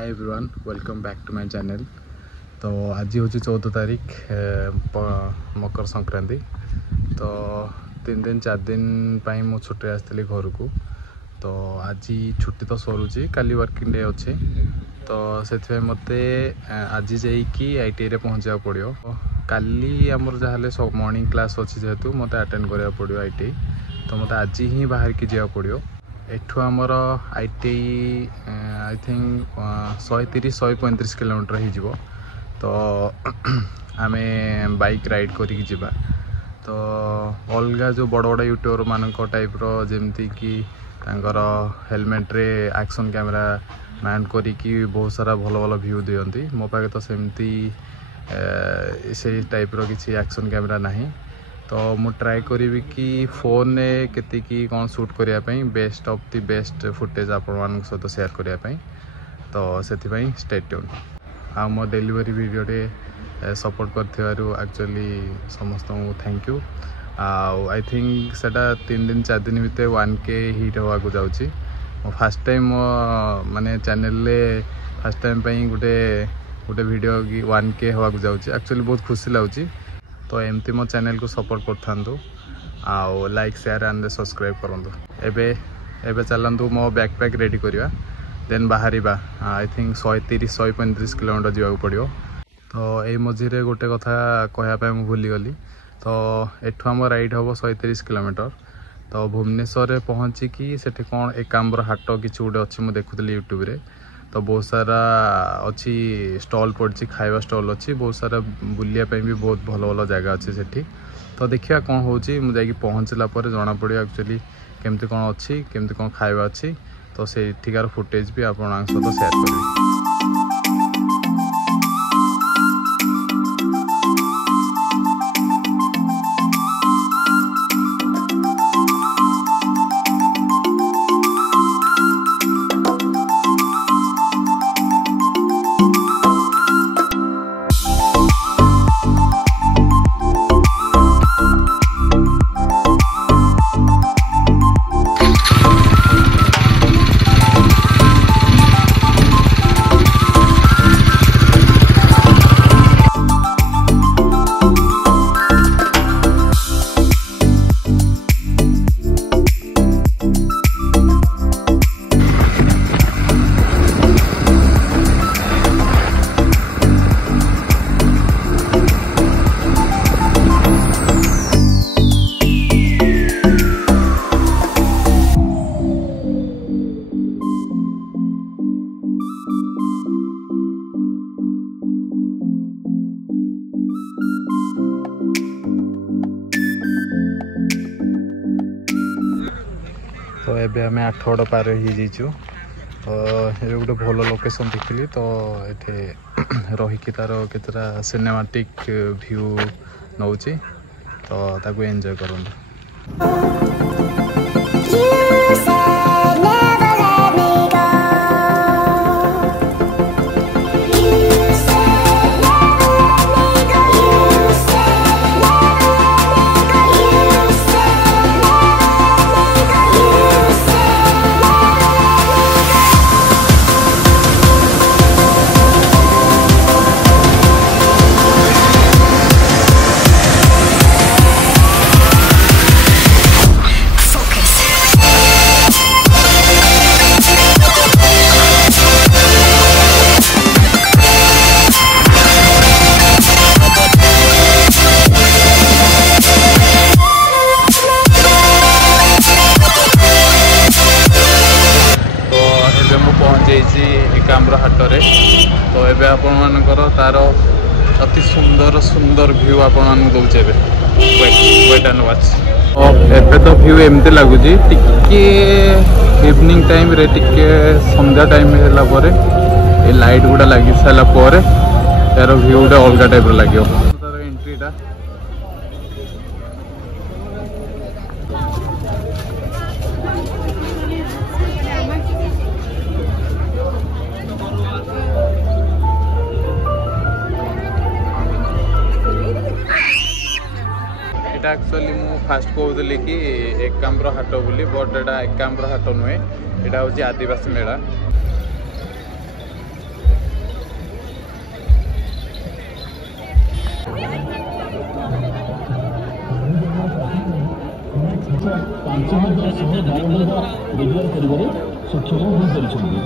Hi everyone welcome back to my channel. तो आज हूँ 14 तारीख मकर संक्रांति। तो 3 दिन 4 दिन पाई मु छुट्टी आसती घर को। तो आज छुट्टी तो सरुची काली वर्किंग डे अच्छे। तो से मत आज जाइकी ITI रे पहुँचा पड़ो। काली आमर जहाँ मॉर्निंग क्लास अच्छी जेहेतु मत अटेंड करा पड़ो ITI। तो मत आज ही बाहर की जावा पड़ो। एठू आमर ITI आई थिंक 130-135 किलोमीटर हो। तो आम बाइक राइड करिकी जिबा। तो अलग जो बड़ बड़ यूट्यूबर मान टाइप जमती कि हेलमेट रे एक्शन कैमेरा माउंट करिकी बहुत सारा भल भल व्यू दियंती। मो पाखे तो सेमती से टाइप रो किसी एक्शन कैमेरा नहीं। तो मु ट्राए करी कि फोन केतिकी कौन शूट करने best of the best footage आपण सहित शेयर करने। तो से स्टे ट्यून आ मो डिलीवरी वीडियो सपोर्ट कर एक्चुअली समस्त को थैंक यू। आई थिंक सेटा 3 दिन 4 दिन भितर 1K हिट होगा जाऊँगी। मो फास्ट टाइम मो माने चैनल फास्ट टाइम गोटे गोटे वीडियो की 1K होगा जाऊँगी। एक्चुअली बहुत खुशी लगुच। तो एमती मो चैनल को सपोर्ट कर लाइक शेयर एंड सब्सक्राइब करूँ। एबे चलतु मो बैकपैक रेडी करवा देन बाहर। आई थिंक 130-135 किलोमीटर जावाक पड़ो। तो ये मझे गोटे कथा कहवाई मुझे भूलीगली। तो एठू आम राइड हम 130 किलोमीटर। तो भुवनेश्वर पहुँचिकी से कौन एकाम्बर हाट कि गोटे अच्छी मुझे देखुली यूट्यूब रे। तो बहुत सारा अच्छी स्टॉल पड़ी खाଇବା स्टॉल अच्छी बहुत सारा बुलियापाई भी बहुत भल भल जगह अच्छी सेठी। तो देखिए कौन होची मुझे पहुँचला जना पड़ो एक्चुअली केमती कौन अच्छी केमती कौन खाଇବା अच्छी। तो से ठिकार फुटेज भी आपन सहित शेयर करें। तो एबे आम 8 पार हो जाइचु। तो ये गोटे भल लोकेशन देखिली। तो ये रहीकि तार केतरा सिनेमाटिक व्यू नौची। तो ताकू एंजॉय करूँ। एकाम्बर हाट रे। तो एबे आपण मानकर तार अति सुंदर सुंदर व्यू आपण दौचे। Wait and watch. एबे तो व्यू एमती लगुच टिके इवनिंग टाइम रे टिके संध्या टाइम होला परे ए लाइट गुडा लगी सारा परे तार व्यू गुडा अलग टाइप रो लागियो। तार एंट्रीटा एक्चुअली मु फास्ट कहूली कि एकाम्बर हाट बोली बट एटा एकाम्बर हाट नुहे। यहाँ हूँ आदिवासी मेला। ରୋଜଗାର କରିବାରେ ସକ୍ଷମ ହୋଇପାରିଛନ୍ତି।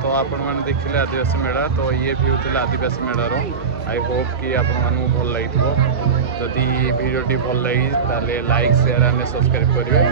तो आपण मैंने देखिले आदिवासी मेला। तो ये व्यू थी आदिवासी मेलार। आई होप कि आपण मानू भल लगी। जदि भिडियोटी भल लगी ताले लाइक शेयर एंड सब्सक्राइब करेंगे।